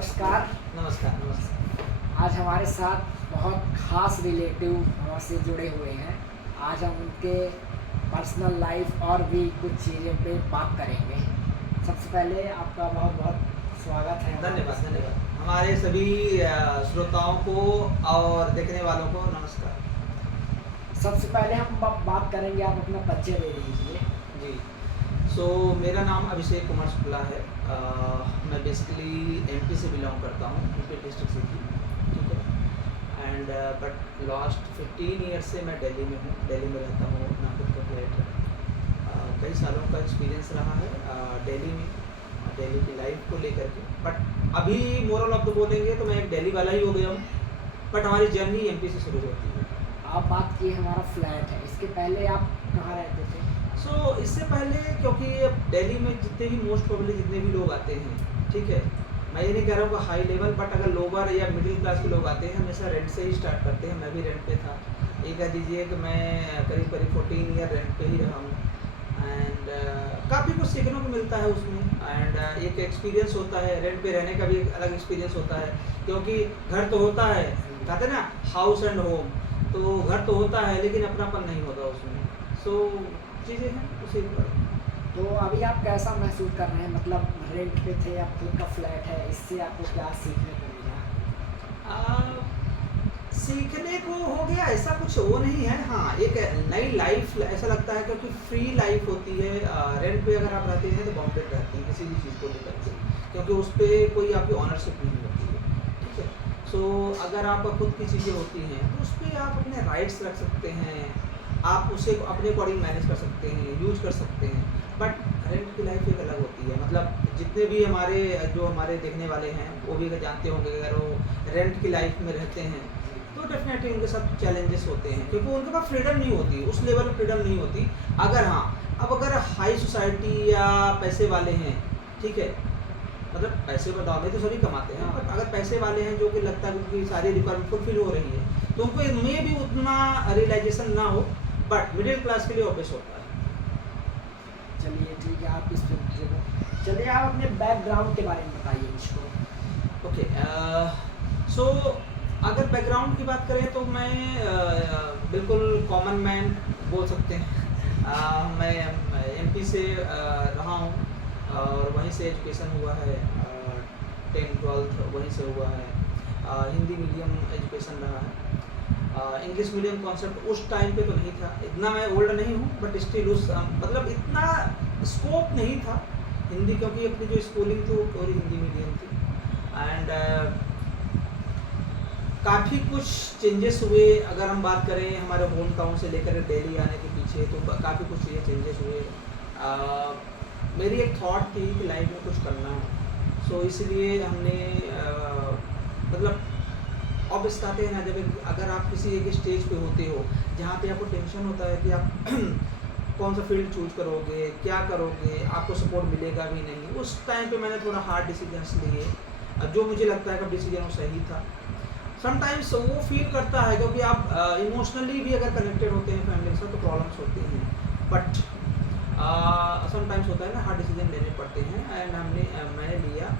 नमस्कार। नमस्कार, नमस्कार। आज हमारे साथ बहुत ख़ास रिलेटिव हमसे जुड़े हुए हैं। आज हम उनके पर्सनल लाइफ और भी कुछ चीज़ों पे बात करेंगे। सबसे पहले आपका बहुत-बहुत स्वागत है हमारे धन्यवाद, इसमें। धन्यवाद। हमारे सभी श्रोताओं को और देखने वालों को नमस्कार। सबसे पहले हम बात करेंगे, आप अपना परिचय दे दीजिए। जी, मेरा नाम अभिषेक कुमार शुक्ला है। मैं बेसिकली एमपी से बिलॉन्ग करता हूँ, यूपी डिस्ट्रिक्ट से ही, ठीक है। एंड बट लास्ट 15 ईयर्स से मैं दिल्ली में हूँ, दिल्ली में रहता हूँ, अपना खुद का फ्लैट है। कई सालों का एक्सपीरियंस रहा है दिल्ली में, दिल्ली की लाइफ को लेकर के। बट अभी मोरल ऑफ द बोलेंगे तो मैं एक दिल्ली वाला ही हो गया हूँ, बट हमारी जर्नी एमपी से शुरू होती है। आप बात किए हमारा फ्लैट है, इसके पहले आप कहाँ रहते थे? इससे पहले, क्योंकि दिल्ली में जितने भी मोस्ट प्रोबेबली जितने भी लोग आते हैं, ठीक है, मैं ये नहीं कह रहा हूँ कि हाई लेवल, बट अगर लोअर या मिडिल क्लास के लोग आते हैं हमेशा रेंट से ही स्टार्ट करते हैं। मैं भी रेंट पे था। ये कह दीजिए कि मैं करीब करीब 14 ईयर रेंट पे ही रहा हूँ। एंड काफ़ी कुछ सीखने को मिलता है उसमें। एंड एक एक्सपीरियंस होता है, रेंट पे रहने का भी एक अलग एक्सपीरियंस होता है, क्योंकि घर तो होता है, कहते हैं ना हाउस एंड होम, तो घर तो होता है लेकिन अपनापन नहीं होता उसमें। चीज़ें हैं उसी पर। तो अभी आप कैसा महसूस कर रहे हैं? मतलब रेंट पे थे, अब खुद का फ्लैट है, इससे आपको क्या सीखने को मिला? सीखने को हो गया ऐसा कुछ वो नहीं है। हाँ, एक नई लाइफ ऐसा लगता है, क्योंकि फ्री लाइफ होती है। रेंट पे अगर आप रहते हैं तो बाउंडेड रहते हैं किसी भी चीज़ को लेकर के, क्योंकि उस पर कोई आपकी ऑनरशिप नहीं होती है, ठीक है। अगर आपका खुद की चीज़ें होती हैं तो उस पर आप अपने राइट्स रख सकते हैं, आप उसे अपने अकॉर्डिंग मैनेज कर सकते हैं, यूज कर सकते हैं। बट रेंट की लाइफ एक अलग होती है। मतलब जितने भी हमारे देखने वाले हैं वो भी अगर जानते होंगे, अगर वो रेंट की लाइफ में रहते हैं तो डेफिनेटली उनके साथ चैलेंजेस होते हैं, क्योंकि उनके पास फ्रीडम नहीं होती, उस लेवल पर फ्रीडम नहीं होती। अगर हाई सोसाइटी या पैसे वाले हैं, ठीक है, मतलब पैसे बताओ में तो सभी कमाते हैं, बट अगर पैसे वाले हैं जो कि लगता है उनकी सारी रिक्वायरमेंट फुलफिल हो रही है तो उनको इनमें भी उतना रियलाइजेशन ना हो, बट मिडिल क्लास के लिए ऑब्वियस होता है। चलिए ठीक है, आप इस पे चलिए आप अपने बैकग्राउंड के बारे में बताइए मुझको। ओके, अगर बैकग्राउंड की बात करें तो मैं बिल्कुल कॉमन मैन बोल सकते हैं। मैं एमपी से रहा हूँ और वहीं से एजुकेशन हुआ है। 10th-12th वहीं से हुआ है। हिंदी मीडियम एजुकेशन रहा है। इंग्लिश मीडियम कॉन्सेप्ट उस टाइम पे तो नहीं था। इतना मैं ओल्ड नहीं हूँ, बट स्टिल उस मतलब इतना स्कोप नहीं था हिंदी, क्योंकि अपनी जो स्कूलिंग थी वो पूरी हिंदी मीडियम थी। एंड काफ़ी कुछ चेंजेस हुए। अगर हम बात करें हमारे होम टाउन से लेकर दिल्ली आने के पीछे, तो काफ़ी कुछ चीज़ें चेंजेस हुए। मेरी एक थॉट थी कि लाइफ में कुछ करना है, इसलिए हमने मतलब अब इस कहते हैं ना, जब अगर आप किसी एक स्टेज पे होते हो जहाँ पे आपको टेंशन होता है कि आप कौन सा फील्ड चूज करोगे, क्या करोगे, आपको सपोर्ट मिलेगा भी नहीं, उस टाइम पे मैंने थोड़ा हार्ड डिसीजंस लिए। जो मुझे लगता है कि डिसीजन वो सही था। समटाइम्स वो फील करता है, क्योंकि आप इमोशनली भी अगर कनेक्टेड होते हैं फैमिली के साथ तो प्रॉब्लम्स होती हैं, बट समटाइम्स होता है ना, हार्ड डिसीजन लेने पड़ते हैं। एंड मैंने लिया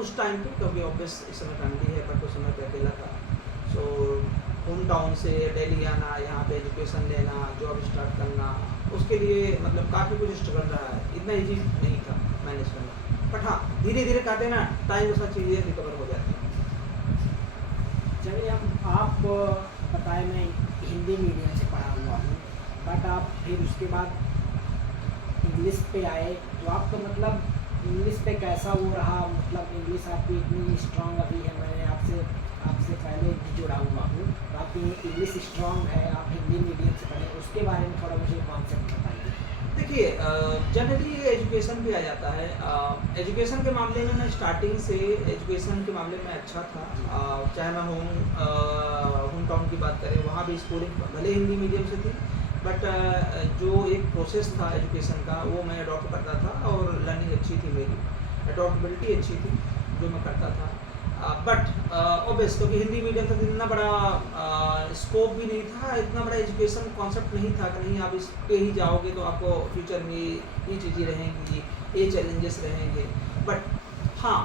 उस टाइम पे, क्योंकि ऑब्वियस इस समय फैमिली है, बट उस समय पे अकेला था। होम टाउन से दिल्ली आना, यहाँ पे एजुकेशन लेना, जॉब स्टार्ट करना, उसके लिए मतलब काफ़ी कुछ स्ट्रगल रहा है। इतना ईजी नहीं था मैनेज करना, बट हाँ, धीरे धीरे कहते हैं ना, टाइम के साथ चीज़ें रिकवर हो जाती हैं। चलिए आप बताएं, मैं हिंदी मीडियम से पढ़ा हुआ हूँ, बट आप फिर उसके बाद इंग्लिश पे आए, तो आपका मतलब इंग्लिश पे कैसा वो रहा? मतलब इंग्लिश आपकी इतनी स्ट्रांग अभी है, मैंने आपसे पहले भी जुड़ा हुआ हूँ, तो आपकी इंग्लिश स्ट्रांग है, आप हिंदी मीडियम से पढ़े, उसके बारे में थोड़ा मुझे कॉन्सेप्ट बताइए। देखिए, जनरली एजुकेशन भी आ जाता है। एजुकेशन के मामले में मैं स्टार्टिंग से एजुकेशन के मामले में अच्छा था। चाहे मैं होम टाउन की बात करें, वहाँ भी स्कूलिंग भले हिंदी मीडियम से थी, बट जो एक प्रोसेस था एजुकेशन का वो मैं अडॉप्ट करता था, और लर्निंग अच्छी थी, मेरी अडॉप्टबिलिटी अच्छी थी जो मैं करता था। बट ऑब्वियस, क्योंकि हिंदी मीडियम था, इतना बड़ा स्कोप भी नहीं था, इतना बड़ा एजुकेशन कॉन्सेप्ट नहीं था कि नहीं आप इस पे ही जाओगे तो आपको फ्यूचर में ये चीज़ें रहेंगी, ये चैलेंजेस रहेंगे। बट हाँ,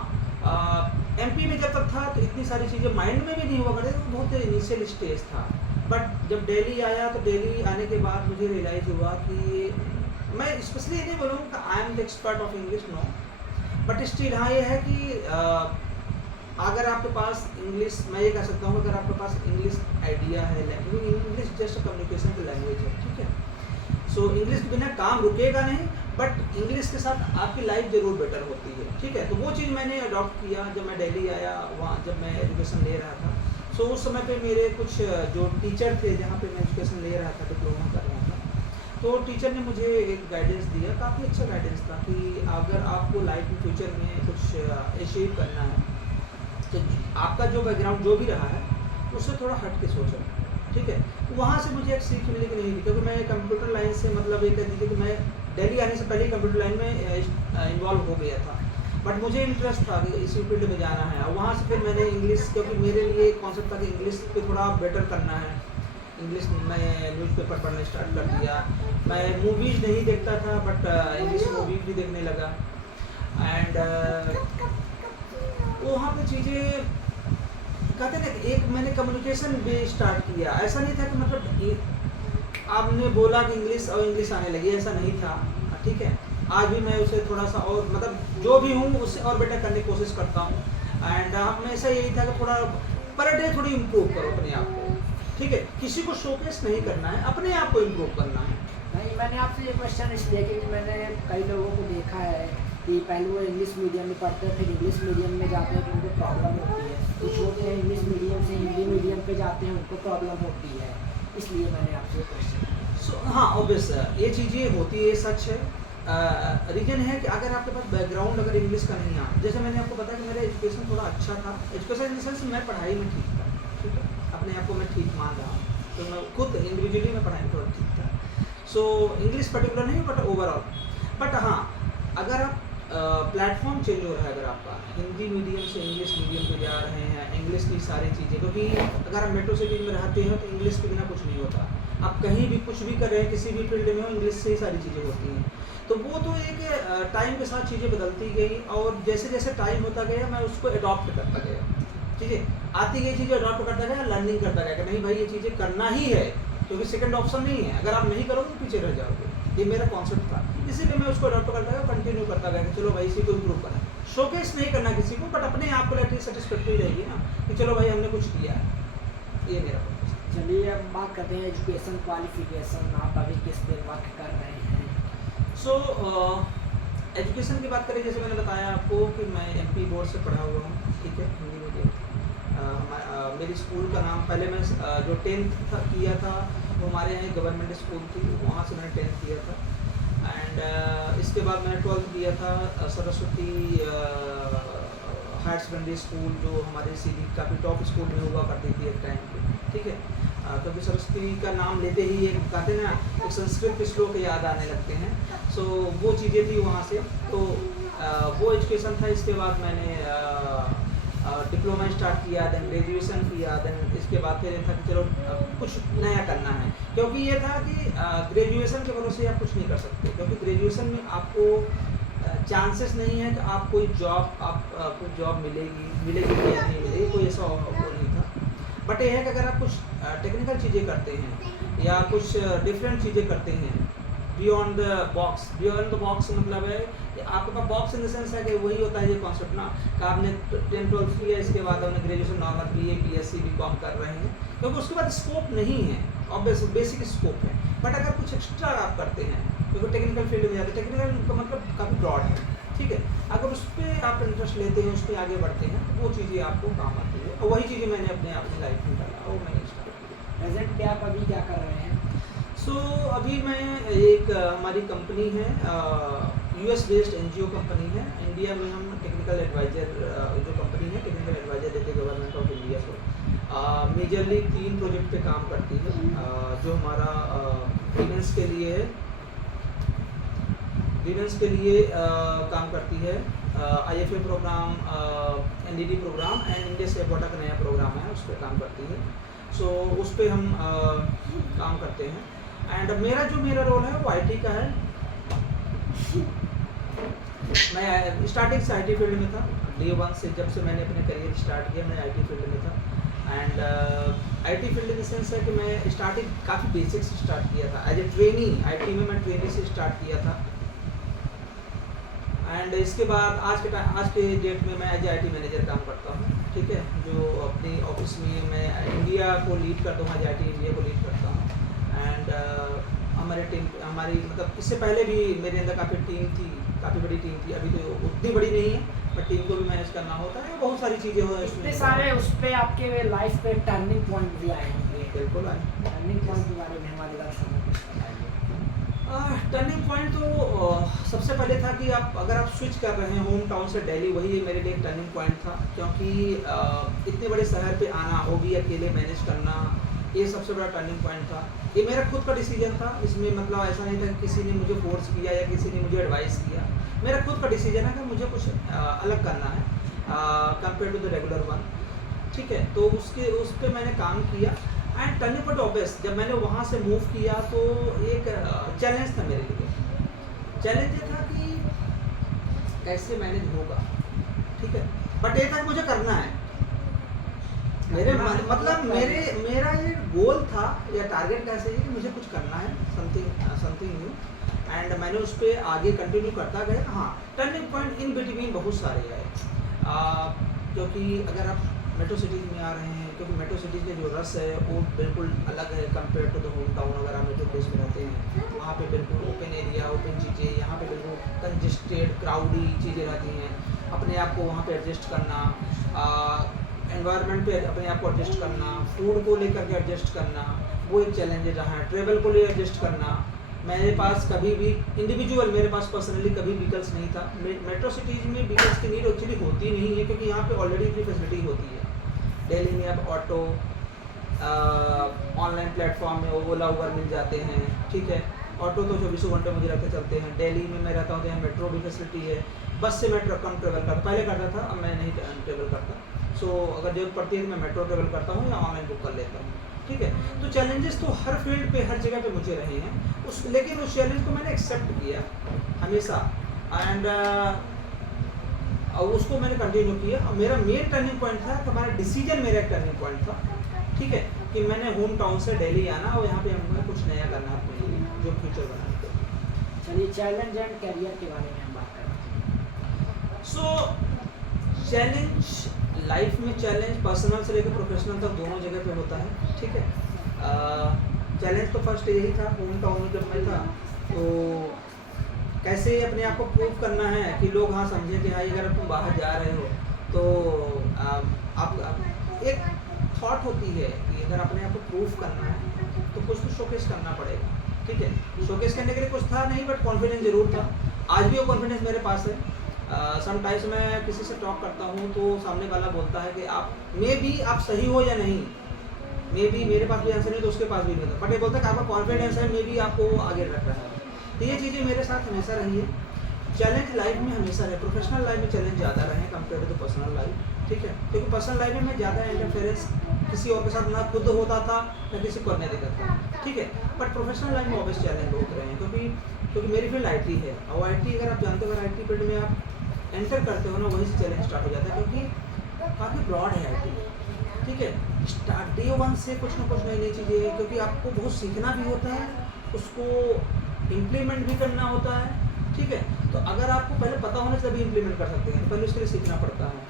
एमपी में जब तक था तो इतनी सारी चीज़ें माइंड में भी नहीं हुआ करती, तो बहुत इनिशियल स्टेज था। बट जब दिल्ली आया तो दिल्ली आने के बाद मुझे रियलाइज़ हुआ कि मैं स्पेशली ये नहीं बोलूँगा कि I am the expert of English, no, but still हाँ ये है कि अगर आपके पास इंग्लिश, मैं ये कह सकता हूँ अगर आपके पास इंग्लिश आइडिया है, लैंग्वेज, इंग्लिश जस्ट कम्युनिकेशन की लैंग्वेज है, ठीक है। सो इंग्लिश के बिना काम रुकेगा नहीं, बट इंग्लिश के साथ आपकी लाइफ जरूर बेटर होती है, ठीक है। तो वो चीज़ मैंने अडॉप्ट किया जब मैं दिल्ली आया, वहाँ जब मैं एजुकेशन ले रहा था। सो उस समय पे मेरे कुछ जो टीचर थे जहाँ पे मैं एजुकेशन ले रहा था, डिप्लोमा कर रहा था, तो टीचर ने मुझे एक गाइडेंस दिया, काफ़ी अच्छा गाइडेंस था कि अगर आपको लाइफ में फ्यूचर में कुछ अचीव करना है तो आपका जो बैकग्राउंड जो भी रहा है उससे थोड़ा हट के सोचो, ठीक है। वहाँ से मुझे एक सीख मिली कि नहीं, क्योंकि मैं कंप्यूटर लाइन से, मतलब ये कह दीजिए कि मैं दिल्ली आने से पहले ही कंप्यूटर लाइन में इन्वॉल्व हो गया था, बट मुझे इंटरेस्ट था कि इसी फील्ड में जाना है। और वहाँ से फिर मैंने इंग्लिश, क्योंकि मेरे लिए एक कॉन्सेप्ट था कि इंग्लिश पे थोड़ा बेटर करना है, इंग्लिश मैं न्यूज़पेपर पढ़ना स्टार्ट कर दिया। मैं मूवीज़ नहीं देखता था, बट इंग्लिश मूवीज़ भी देखने लगा। एंड वहाँ पे चीज़ें कहते हैं ना, एक मैंने कम्युनिकेशन भी स्टार्ट किया। ऐसा नहीं था कि मतलब आपने बोला कि इंग्लिश और इंग्लिश आने लगी, ऐसा नहीं था, ठीक है। आज भी मैं उसे थोड़ा सा और, मतलब जो भी हूँ उससे और बेटर करने की कोशिश करता हूँ। एंड हमेशा यही था कि थोड़ा पर डे थोड़ी इम्प्रूव करो अपने आप को, ठीक है। किसी को शोकेस नहीं करना है, अपने आप को इम्प्रूव करना है। नहीं, मैंने आपसे ये क्वेश्चन इसलिए कि मैंने कई लोगों को देखा है कि पहले वो इंग्लिश मीडियम में पढ़ते हैं, फिर इंग्लिश मीडियम में जाते हैं तो उनको प्रॉब्लम होती है। कुछ होते हैं इंग्लिश मीडियम से हिंदी मीडियम पे जाते हैं, उनको प्रॉब्लम होती है, इसलिए मैंने आपसे क्वेश्चन। हाँ, ऑब्वियस ये चीज़ें होती है, सच है। रीजन है कि अगर आपके पास बैकग्राउंड अगर इंग्लिश का नहीं आ, जैसे मैंने आपको बताया कि मेरा एजुकेशन थोड़ा अच्छा था, एजुकेशन इन द सेंस मैं पढ़ाई में ठीक था, ठीक है, अपने आप को मैं ठीक मान रहा हूँ, तो मैं खुद इंडिविजुअली मैं पढ़ाई में थोड़ा ठीक था। सो इंग्लिश पर्टिकुलर नहीं, बट ओवरऑल। बट हाँ, अगर आप प्लेटफॉर्म चेंज हो रहा है, अगर आपका हिंदी मीडियम से इंग्लिश मीडियम पे जा रहे हैं, इंग्लिश की सारी चीज़ें, क्योंकि अगर आप मेट्रो सिटी में रहते हैं तो इंग्लिश के बिना कुछ नहीं होता। आप कहीं भी कुछ भी कर रहे हैं, किसी भी फील्ड में हो, इंग्लिश से ही सारी चीज़ें होती हैं। तो वो तो एक टाइम के साथ चीज़ें बदलती गई, और जैसे जैसे टाइम होता गया मैं उसको अडॉप्ट करता गया, ठीक है। आती गई चीज़ें अडॉप्ट करता गया, लर्निंग करता गया कि नहीं भाई ये चीज़ें करना ही है, क्योंकि सेकंड ऑप्शन नहीं है। अगर आप नहीं करोगे तो पीछे रह जाओगे, ये मेरा कॉन्सेप्ट था। इसीलिए मैं उसको अडॉप्ट करता गया, कंटिन्यू करता गया कि चलो भाई इसी को इम्प्रूव करना। शोकेस नहीं करना किसी को, बट अपने आप को एटलीस्ट सेटिस्फैक्टरी रहेगी ना कि चलो भाई हमने कुछ किया है, ये मेरा पर्पस। चलिए अब बात करते हैं एजुकेशन क्वालिफिकेशन, आप अभी किस पे वर्क कर रहे हैं? सो एजुकेशन की बात करें, जैसे मैंने बताया आपको कि मैं एमपी बोर्ड से पढ़ा हुआ हूँ, ठीक है, हिंदी मीडियम। मेरी स्कूल का नाम, पहले मैं जो 10th किया था वो हमारे यहाँ गवर्नमेंट स्कूल थी, वहाँ से मैंने 10th किया था। एंड इसके बाद मैंने 12th किया था सरस्वती हायर सेकेंडरी स्कूल, जो हमारे सीधी काफ़ी टॉप स्कूल में हुआ करती थी एक टाइम पे, ठीक है। क्योंकि सरस्वती का नाम लेते ही एक कहते हैं ना, एक संस्कृत के श्लोक याद आने लगते हैं। सो वो चीज़ें थी वहाँ से, तो वो एजुकेशन था। इसके बाद मैंने डिप्लोमा स्टार्ट किया, देन ग्रेजुएशन किया, देन इसके बाद फिर ये था कि चलो कुछ नया करना है, क्योंकि ये था कि ग्रेजुएशन के भरोसे आप कुछ नहीं कर सकते, क्योंकि ग्रेजुएशन में आपको चांसेस नहीं है कि आप कोई जॉब, आपको जॉब मिलेगी या नहीं मिलेगी, कोई ऐसा वो नहीं था। बट ये है कि अगर आप कुछ टेक्निकल चीज़ें करते हैं या कुछ डिफरेंट चीज़ें करते हैं, बियॉन्ड द बॉक्स, मतलब है कि आपके पास बॉक्स इन द सेंस है कि वही होता है ये कॉन्सेप्ट ना, कि आपने 10-12 किया, इसके बाद आपने graduation normal BA BSc BCom कर रहे हैं, क्योंकि उसके बाद स्कोप नहीं है, ऑब्वियस बेसिक स्कोप है। बट अगर कुछ एक्स्ट्रा आप करते हैं, क्योंकि टेक्निकल फील्ड में जाते हैं, टेक्निकल का मतलब काफ़ी ब्रॉड है, ठीक है। अगर उस पर आप इंटरेस्ट लेते हैं, उस पर आगे बढ़ते हैं, तो वो चीज़ें आपको काम आती है, और वही चीज़ें मैंने अपनी लाइफ में डाला और मैंने स्टार्ट किया। प्रेजेंट पे आप अभी क्या कर रहे हैं? सो अभी मैं एक हमारी कंपनी है, US बेस्ड NGO कंपनी है। इंडिया में हम टेक्निकल एडवाइज़र, जो कंपनी है टेक्निकल एडवाइज़र देते गवर्नमेंट ऑफ इंडिया को। मेजरली 3 प्रोजेक्ट पे काम करती है, जो हमारा विमेंस के लिए है, काम करती है। IFA programme, NDD programme and India से वाटर का नया प्रोग्राम है, उस पर काम करती है। सो उस पर हम काम करते हैं। एंड मेरा रोल है वो IT का है। मैं स्टार्टिंग से IT फील्ड में था, डे वन से जब से मैंने अपने करियर स्टार्ट किया, मैं आईटी फील्ड में था। And IT field in the sense है कि मैं स्टार्टिंग काफ़ी बेसिक से स्टार्ट किया था। एज ए ट्रेनी आईटी में मैं ट्रेनी से स्टार्ट किया था। एंड इसके बाद आज के डेट में मैं एज आईटी मैनेजर काम करता हूँ, ठीक है, जो अपनी ऑफिस में मैं इंडिया को लीड करता हूँ, एज आईटी इंडिया को लीड करता हूँ। एंड हमारी मतलब इससे पहले भी मेरे अंदर काफ़ी टीम थी, काफ़ी बड़ी टीम थी। अभी तो उतनी बड़ी नहीं है, बट टीम को भी मैनेज करना होता है, बहुत सारी चीज़ें हो इतने सारे उस पे आपके लाइफ पे टर्निंग पॉइंट भी आए होंगे। बिल्कुल आए। टर्निंग पॉइंट के बारे में हमारे दर्शकों को कुछ बताइए। टर्निंग पॉइंट तो सबसे पहले था कि अगर आप स्विच कर रहे हैं होम टाउन से दिल्ली, वही मेरे लिए एक टर्निंग पॉइंट था, क्योंकि इतने बड़े शहर पे आना, वो भी अकेले मैनेज करना, ये सबसे बड़ा टर्निंग पॉइंट था। ये मेरा खुद का डिसीजन था, इसमें मतलब ऐसा नहीं था कि किसी ने मुझे फोर्स किया या किसी ने मुझे एडवाइस किया। मेरा खुद का डिसीजन है कि मुझे कुछ अलग करना है compare to the regular one, ठीक है। तो उस पर मैंने काम किया। एंड टर्निंग पॉइंट ऑब्वियस, जब मैंने वहाँ से मूव किया तो एक चैलेंज था मेरे लिए। चैलेंज ये था कि कैसे मैनेज होगा, ठीक है, बट ये था कि मुझे करना है। मेरा ये गोल था या टारगेट कैसे है कि मुझे कुछ करना है, समथिंग न्यू। एंड मैंने उस पर आगे कंटिन्यू करता गया। हाँ, टर्निंग पॉइंट इन बिटवीन बहुत सारे आए, क्योंकि अगर आप मेट्रो सिटीज़ में आ रहे हैं, क्योंकि मेट्रो सिटीज़ के जो रस है वो बिल्कुल अलग है compare to the home town. अगर आप मेट्रो प्लेस में रहते हैं, वहाँ पे बिल्कुल ओपन एरिया, ओपन चीज़ें, यहाँ पे बिल्कुल कंजेस्टेड क्राउडी चीज़ें रहती हैं। अपने आप को वहाँ पे एडजस्ट करना, एनवायरनमेंट पे अपने आप को एडजस्ट करना, फूड को लेकर के एडजस्ट करना, वो एक चैलेंज है। जहाँ ट्रेवल को ले एडजस्ट करना, मेरे पास कभी भी इंडिविजुअल, मेरे पास पर्सनली कभी व्हीकल्स नहीं था। मेट्रो सिटीज़ में व्हीकल्स की नीड एक्चुअली होती नहीं है, क्योंकि यहाँ पे ऑलरेडी इतनी फैसिलिटी होती है। दिल्ली में अब ऑटो, ऑनलाइन प्लेटफॉर्म में ओला उबर मिल जाते हैं, ठीक है। ऑटो तो 24 घंटे मुझे रहते चलते हैं। दिल्ली में मैं रहता हूँ तो यहाँ मेट्रो भी फैसिलिटी है। बस से मैं कम ट्रेवल करता, पहले करता था, अब मैं नहीं ट्रेवल करता। सो अगर जरूरत पड़ती है तो मैं मेट्रो ट्रेवल करता हूँ या ऑनलाइन बुक कर लेता हूँ, ठीक है। तो चैलेंजेस तो हर फील्ड पे, हर जगह पे मुझे रहे हैं, लेकिन उस चैलेंज को मैंने एक्सेप्ट किया हमेशा। एंड और उसको मैंने कंटिन्यू किया। और मेरा मेन टर्निंग पॉइंट था, हमारा डिसीजन मेरा एक टर्निंग पॉइंट था, ठीक है, कि मैंने होम टाउन से दिल्ली आना और यहाँ पे हमें कुछ नया करना है अपने लिए, जो फ्यूचर बनाने को। चलिए, चैलेंज एंड करियर के बारे में हम बात करें। सो चैलेंज, लाइफ में चैलेंज पर्सनल से लेकर प्रोफेशनल तक दोनों जगह पे होता है, ठीक है। चैलेंज तो फर्स्ट यही था, होम टाउन में जब मैं था तो कैसे अपने आप को प्रूव करना है कि लोग हाँ समझें कि हाँ अगर तुम बाहर जा रहे हो तो आप एक थॉट होती है कि अगर अपने आप को प्रूव करना है तो कुछ तो शोकेस करना पड़ेगा, ठीक है। शोकेस करने के लिए कुछ था नहीं, बट कॉन्फिडेंस जरूर था। आज भी वो कॉन्फिडेंस मेरे पास है। समटाइम्स मैं किसी से टॉक करता हूँ तो सामने वाला बोलता है कि आप मे बी आप सही हो या नहीं, मे बी मेरे पास भी आंसर नहीं तो उसके पास भी नहीं होता, बट ये बोलता है कि आपका कॉन्फिडेंस है, मे बी आपको आगे रख रहा है। तो ये चीज़ें मेरे साथ हमेशा रही है। चैलेंज लाइफ में हमेशा रहे, प्रोफेशनल लाइफ में चैलेंज ज़्यादा रहे कंपेयर टू पर्सनल लाइफ, ठीक है, क्योंकि पर्सनल लाइफ में मैं ज़्यादा इंटरफेरेंस किसी और के साथ ना खुद होता था ना किसी को करने देता था, ठीक है। बट प्रोफेशनल लाइफ में ऑब्वियस चैलेंज बहुत रहे हैं, क्योंकि मेरी फील्ड आईटी है। और आईटी अगर आप जानते हो, अगर आईटी फील्ड में आप एंटर करते हो ना, वहीं से चैलेंज स्टार्ट हो जाता है, क्योंकि काफ़ी ब्रॉड है आईटी, ठीक है। स्टार्ट डे वन से कुछ ना कुछ नई नई चीज़ें, क्योंकि आपको बहुत सीखना भी होता है, उसको इम्प्लीमेंट भी करना होता है, ठीक है। तो अगर आपको पहले पता होने से तभी इम्प्लीमेंट कर सकते हैं, पहले उसके लिए सीखना पड़ता है।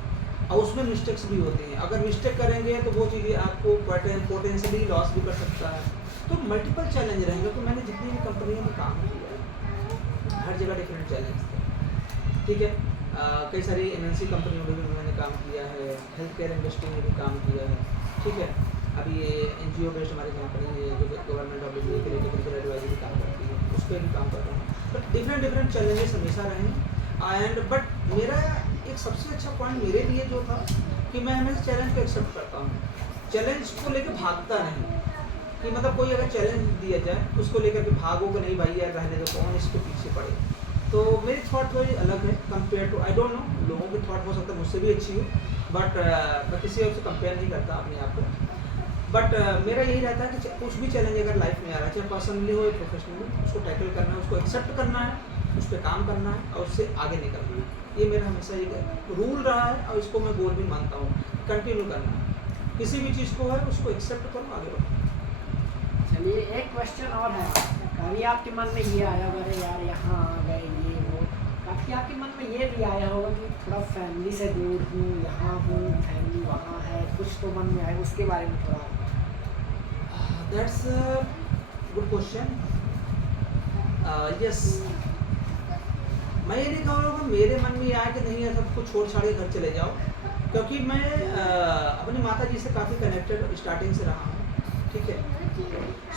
और उसमें मिस्टेक्स भी होती हैं, अगर मिस्टेक करेंगे तो वो चीज़ें आपको पोटेंशियली लॉस भी कर सकता है। तो मल्टीपल चैलेंज रहेंगे। तो मैंने जितनी भी कंपनियों में काम किया है, हर जगह डिफरेंट चैलेंज थे, ठीक है। कई सारी MNC कंपनियों में भी मैंने काम किया है, हेल्थ केयर इंडस्ट्री में भी काम किया है, ठीक है। अभी ये NGO बेस्ड हमारी कंपनी है जो गवर्नमेंट ऑफ इंडिया के लिए एडवाइजरी काम करती है, उस पर भी काम कर रहा हूँ। बट डिफरेंट चैलेंजेस हमेशा रहे हैं। एंड बट मेरा एक सबसे अच्छा पॉइंट मेरे लिए जो था कि मैं हमेशा चैलेंज को एक्सेप्ट करता हूँ, चैलेंज को लेकर भागता नहीं। कि मतलब कोई अगर चैलेंज दिया जाए उसको लेकर के भागो कि नहीं भाई यार रहने दो, कौन इसके पीछे पड़े। तो मेरी थॉट थोड़ी अलग है compare to, I don't know, लोगों की थॉट हो सकता है मुझसे भी अच्छी हो, बट मैं किसी और से कंपेयर नहीं करता अपने आप को। बट मेरा यही रहता है कि कुछ भी चैलेंज अगर लाइफ में आ रहा है, चाहे पर्सनली हो या प्रोफेशनली, उसको टैकल करना है, उसको एक्सेप्ट करना है उस पर काम करना है और उससे आगे निकलना है। ये मेरा हमेशा एक रूल रहा है और इसको मैं गोल भी मानता हूँ, कंटिन्यू करना है। किसी भी चीज़ को है उसको एक्सेप्ट करो, आगे बढ़ो। चलिए एक क्वेश्चन और है, कभी आपके मन में ये आया अरे यार यहाँ आ गए ये वो, काफ़ी आपके मन में ये भी आया होगा कि थोड़ा फैमिली से दूर हूँ, यहाँ हूँ, फैमिली वहाँ है, कुछ तो मन में आए, उसके बारे में थोड़ा। That's good question. यस, मैं ये नहीं कहूँगा मेरे मन में ये आया कि नहीं है सबको छोड़ छाड़ के घर चले जाओ, क्योंकि मैं अपनी माता जी से काफ़ी कनेक्टेड स्टार्टिंग से रहा हूँ, ठीक है।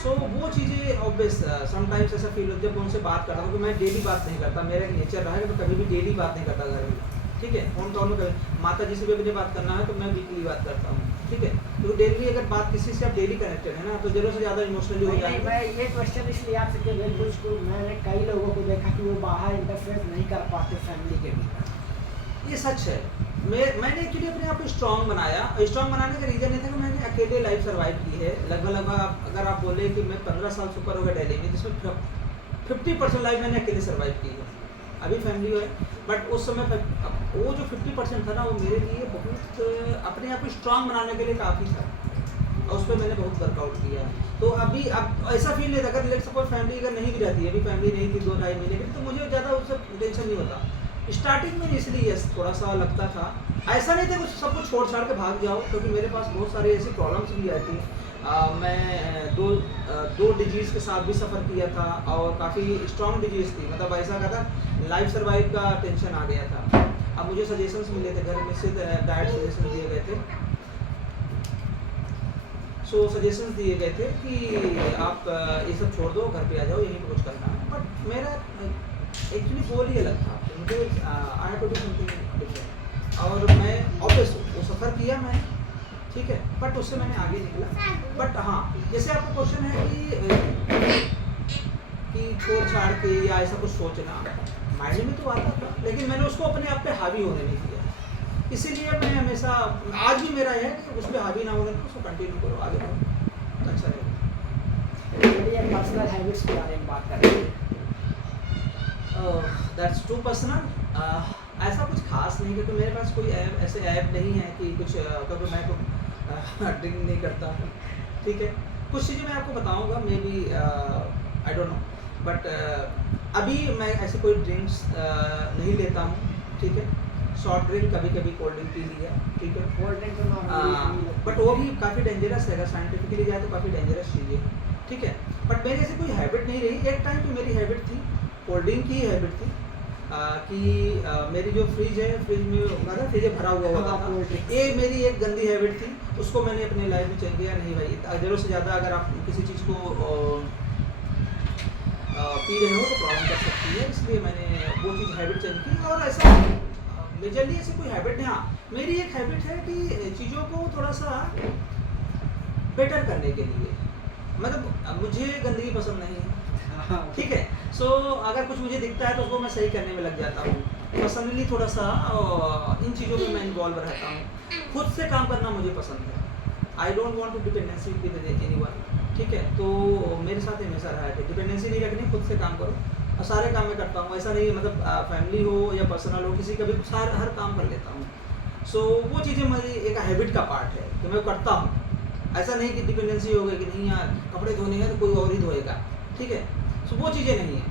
सो वो चीज़ें ऑब्वियस समटाइम्स ऐसा फील होता है जब उनसे बात करता हूँ, क्योंकि मैं डेली बात नहीं करता, मेरा एक नेचर रहा है कि मैं कभी भी डेली बात नहीं करता घर में, ठीक है। फोन कॉल में कभी माता जी से भी मुझे बात करना है तो मैं वीकली बात करता हूँ, ठीक है। तो डेली अगर बात किसी से आप डेली कनेक्टेड है ना, तो जरूरत से ज़्यादा इमोशनली हो जाएंगे। मैं ये क्वेश्चन इसलिए आपसे किया, बिल्कुल मैंने कई लोगों को देखा कि वो बाहर इंटरफेयर नहीं कर पाते फैमिली के भीतर। ये सच है। मैंने एक्चुअली अपने आप को स्ट्रॉन्ग बनाया। स्ट्रॉन्ग बनाने का रीज़न ये था कि मैंने अकेले लाइफ सर्वाइव की है। लगभग अगर आप बोले कि मैं 15 साल से ऊपर हो गया दिल्ली में, जिसमें 50% लाइफ मैंने अकेले सर्वाइव की है। अभी फैमिली है, बट उस समय वो जो 50% था ना, वो मेरे लिए बहुत अपने आप को स्ट्रॉन्ग बनाने के लिए काफ़ी था, और उस पर मैंने बहुत वर्कआउट किया। तो अभी अब ऐसा फील नहीं था, अगर लेट सपोज फैमिली अगर नहीं भी रहती, अभी फैमिली नहीं थी 2-2.5 महीने की, तो मुझे ज़्यादा उससे टेंशन नहीं होता। स्टार्टिंग में इसलिए यस थोड़ा सा लगता था, ऐसा नहीं था कुछ सब कुछ छोड़ छाड़ के भाग जाओ, क्योंकि मेरे पास बहुत सारी ऐसी प्रॉब्लम्स भी आई थी। मैं दो डिजीज़ के साथ भी सफ़र किया था, और काफ़ी स्ट्रॉन्ग डिजीज़ थी, मतलब ऐसा का था लाइफ सर्वाइव का टेंशन आ गया था। अब मुझे सजेशंस मिले थे घर में से, डाइट सजेशन दिए गए थे। सो सजेशंस दिए गए थे कि आप ये सब छोड़ दो, घर पे आ जाओ, यहीं पे कुछ करना है। बट मेरा एक्चुअली गोल ही अलग था, मुझे I have to do something different, और मैं ऑब्वियस वो सफ़र किया मैं, ठीक है, बट उससे मैंने आगे निकला। बट हाँ, जैसे आपका क्वेश्चन है कि छोड़ छाड़ के या ऐसा कुछ सोचना, माइंड में तो आता था, लेकिन मैंने उसको अपने आप पे हावी होने नहीं दिया। इसीलिए मैं हमेशा, आज भी मेरा है कि उस पर हावी ना होने को, उसको कंटिन्यू करो, आगे बढ़ो, अच्छा रहेगा। चलिए पर्सनल हैबिट्स के बारे में बात करते हैं। That's too personal. ऐसा कुछ खास नहीं, क्योंकि मेरे पास कोई ऐसे ऐप नहीं है कि कुछ, क्योंकि मैं तो ड्रिंक नहीं करता, ठीक है। कुछ चीज़ें मैं आपको बताऊंगा, maybe I don't know, but अभी मैं ऐसे कोई ड्रिंक्स नहीं लेता हूँ, ठीक है। शॉर्ट ड्रिंक कभी कभी कोल्ड ड्रिंक पी लिया, ठीक है। कोल्ड ड्रिंक तो नॉर्मली, बट वो भी काफ़ी डेंजरस है, साइंटिफिकली जाए तो काफ़ी डेंजरस चीज़ है, ठीक है। बट मेरी ऐसी कोई हैबिट नहीं रही। एक टाइम पे मेरी हैबिट थी, कोल्ड ड्रिंक की हैबिट थी, कि मेरी जो फ्रिज है, फ्रिज में मतलब फ्रिज भरा हुआ होता था, ये मेरी एक गंदी हैबिट थी। उसको मैंने अपने लाइफ में चेंज किया। नहीं भाई, ज़रूरत से ज़्यादा अगर आप किसी चीज़ को पी रहे हो तो प्रॉब्लम कर सकती है, इसलिए मैंने वो चीज़ हैबिट चेंज की। और ऐसा मेजरली ऐसी कोई हैबिट नहीं। हाँ, मेरी एक हैबिट है कि चीज़ों को थोड़ा सा बेटर करने के लिए, मतलब मुझे गंदगी पसंद नहीं है, ठीक है। सो अगर कुछ मुझे दिखता है तो उसको मैं सही करने में लग जाता हूँ। पर्सनली थोड़ा सा इन चीज़ों में मैं इन्वॉल्व रहता हूँ। खुद से काम करना मुझे पसंद है। I don't want to dependency with anyone, ठीक है। तो मेरे साथ हमेशा रहा है कि डिपेंडेंसी नहीं रखनी, खुद से काम करो। और सारे काम मैं करता हूँ, ऐसा नहीं मतलब फैमिली हो या पर्सनल हो, किसी का भी हर काम कर लेता हूँ। सो वो चीज़ें मेरी एक हैबिट का पार्ट है कि मैं करता हूँ। ऐसा नहीं कि डिपेंडेंसी हो गई कि नहीं यार कपड़े धोने हैं तो कोई और ही धोएगा, ठीक है। सो वो चीज़ें नहीं है,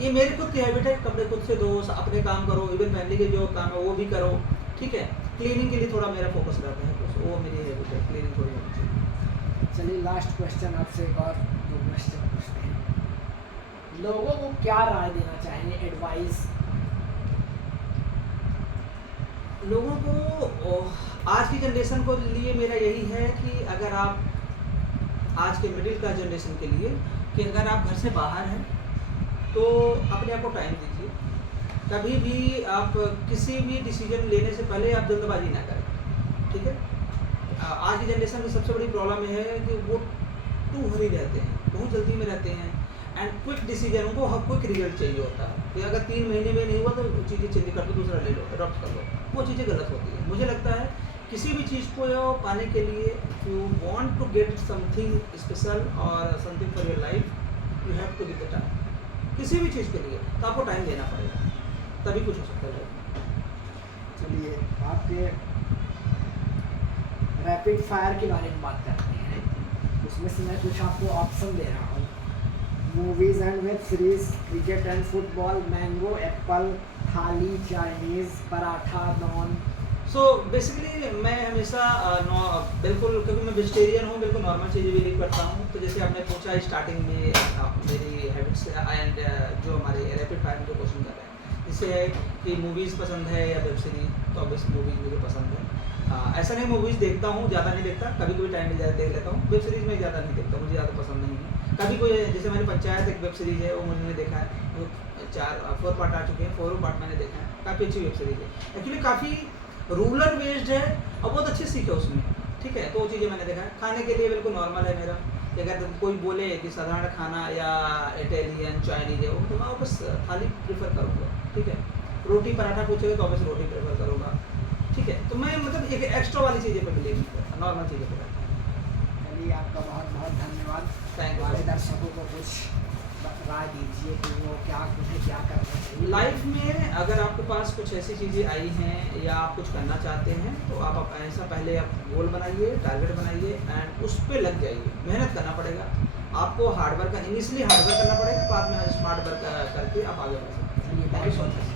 ये मेरी खुद की हैबिट है। कपड़े खुद से धो, अपने काम करो, इवन फैमिली के जो काम है वो भी करो, ठीक है। क्लीनिंग के लिए थोड़ा मेरा फोकस रहता है, तो वो मेरी हैबिट है, क्लीनिंग थोड़ी होनी चाहिए। चलिए लास्ट क्वेश्चन आपसे एक और 2 क्वेश्चन पूछते हैं। लोगों को क्या राय देना चाहेंगे, एडवाइस? लोगों को आज की जनरेशन को लिए मेरा यही है कि अगर आप आज के मिडिल क्लास जनरेशन के लिए, कि अगर आप घर से बाहर हैं तो अपने आप को टाइम दीजिए। कभी भी आप किसी भी डिसीजन लेने से पहले आप जल्दबाजी ना करें, ठीक है। आज की जनरेशन की सबसे बड़ी प्रॉब्लम यह है कि वो टू हरी रहते हैं, बहुत जल्दी में रहते हैं, एंड क्विक डिसीजन, उनको क्विक रिजल्ट चाहिए होता है कि अगर 3 महीने में नहीं हुआ तो चीज़ें चेंज कर दो, दूसरा ले लो, अडॉप्ट कर लो। वो चीज़ें गलत होती है। मुझे लगता है किसी भी चीज़ को पाने के लिए, you want to get something special और something for your life, you have to give the time. किसी भी चीज़ के लिए, तो आपको टाइम देना पड़ेगा, तभी कुछ हो सकता है लाइफ में। चलिए आपके रैपिड फायर के बारे में बात करते हैं। उसमें से मैं कुछ आपको ऑप्शन दे रहा हूँ, movies and web series, cricket and football, mango, apple, thali, Chinese, paratha, naan. So basically मैं हमेशा बिल्कुल, क्योंकि मैं वेजिटेरियन हूँ, बिल्कुल नॉर्मल चीज़ें भी नहीं करता हूँ। तो जैसे आपने पूछा स्टार्टिंग में मेरी हैबिट्स एंड जो हमारे रैपिड फायर में जो क्वेश्चन कर रहे हैं, इससे है कि मूवीज़ पसंद है या वेब सीरीज, तो ऑब्वियसली मूवीज़ मुझे पसंद है। ऐसा नहीं मूवीज़ देखता हूँ, ज़्यादा नहीं देखता, कभी कभी टाइम मिल जाए देख लेता हूँ। वेब सीरीज़ में ज़्यादा नहीं देखता, मुझे ज़्यादा पसंद नहीं है। कभी कोई, जैसे मैंने पंचायत एक वेब सीरीज़ है, वो मैंने देखा है, वो 4 पार्ट आ चुके हैं, 4 पार्ट मैंने देखा है, काफ़ी अच्छी वेब सीरीज़ है। एक्चुअली काफ़ी रूरल बेस्ड है और बहुत अच्छी सीख है उसमें, ठीक है। तो वो चीज़ें मैंने देखा है। खाने के लिए बिल्कुल नॉर्मल है मेरा, कि अगर कोई बोले कि साधारण खाना या इटालियन चाइनीज है वो, तो मैं वापस थाली प्रेफर करूँगा, ठीक है। रोटी पराठा पूछेगा तो वापस रोटी प्रेफर करूँगा, ठीक है। तो मैं मतलब एक एक्स्ट्रा वाली चीज़ें पर बिलीव नहीं करता, नॉर्मल चीज़ें पर करता हूँ। चलिए आपका बहुत बहुत धन्यवाद। Thank you. हमारे दर्शकों को कुछ राय दीजिए कि वो उन्हें क्या करना चाहिए लाइफ में अगर आपके पास कुछ ऐसी चीज़ें आई हैं या आप कुछ करना चाहते हैं, तो आप ऐसा पहले आप गोल बनाइए, टारगेट बनाइए एंड उस पर लग जाइए। मेहनत करना पड़ेगा आपको, hard work, initially hard work करना पड़ेगा, बाद में स्मार्ट वर्क करके आप आगे बढ़ सकते हैं। चलिए बहुत बहुत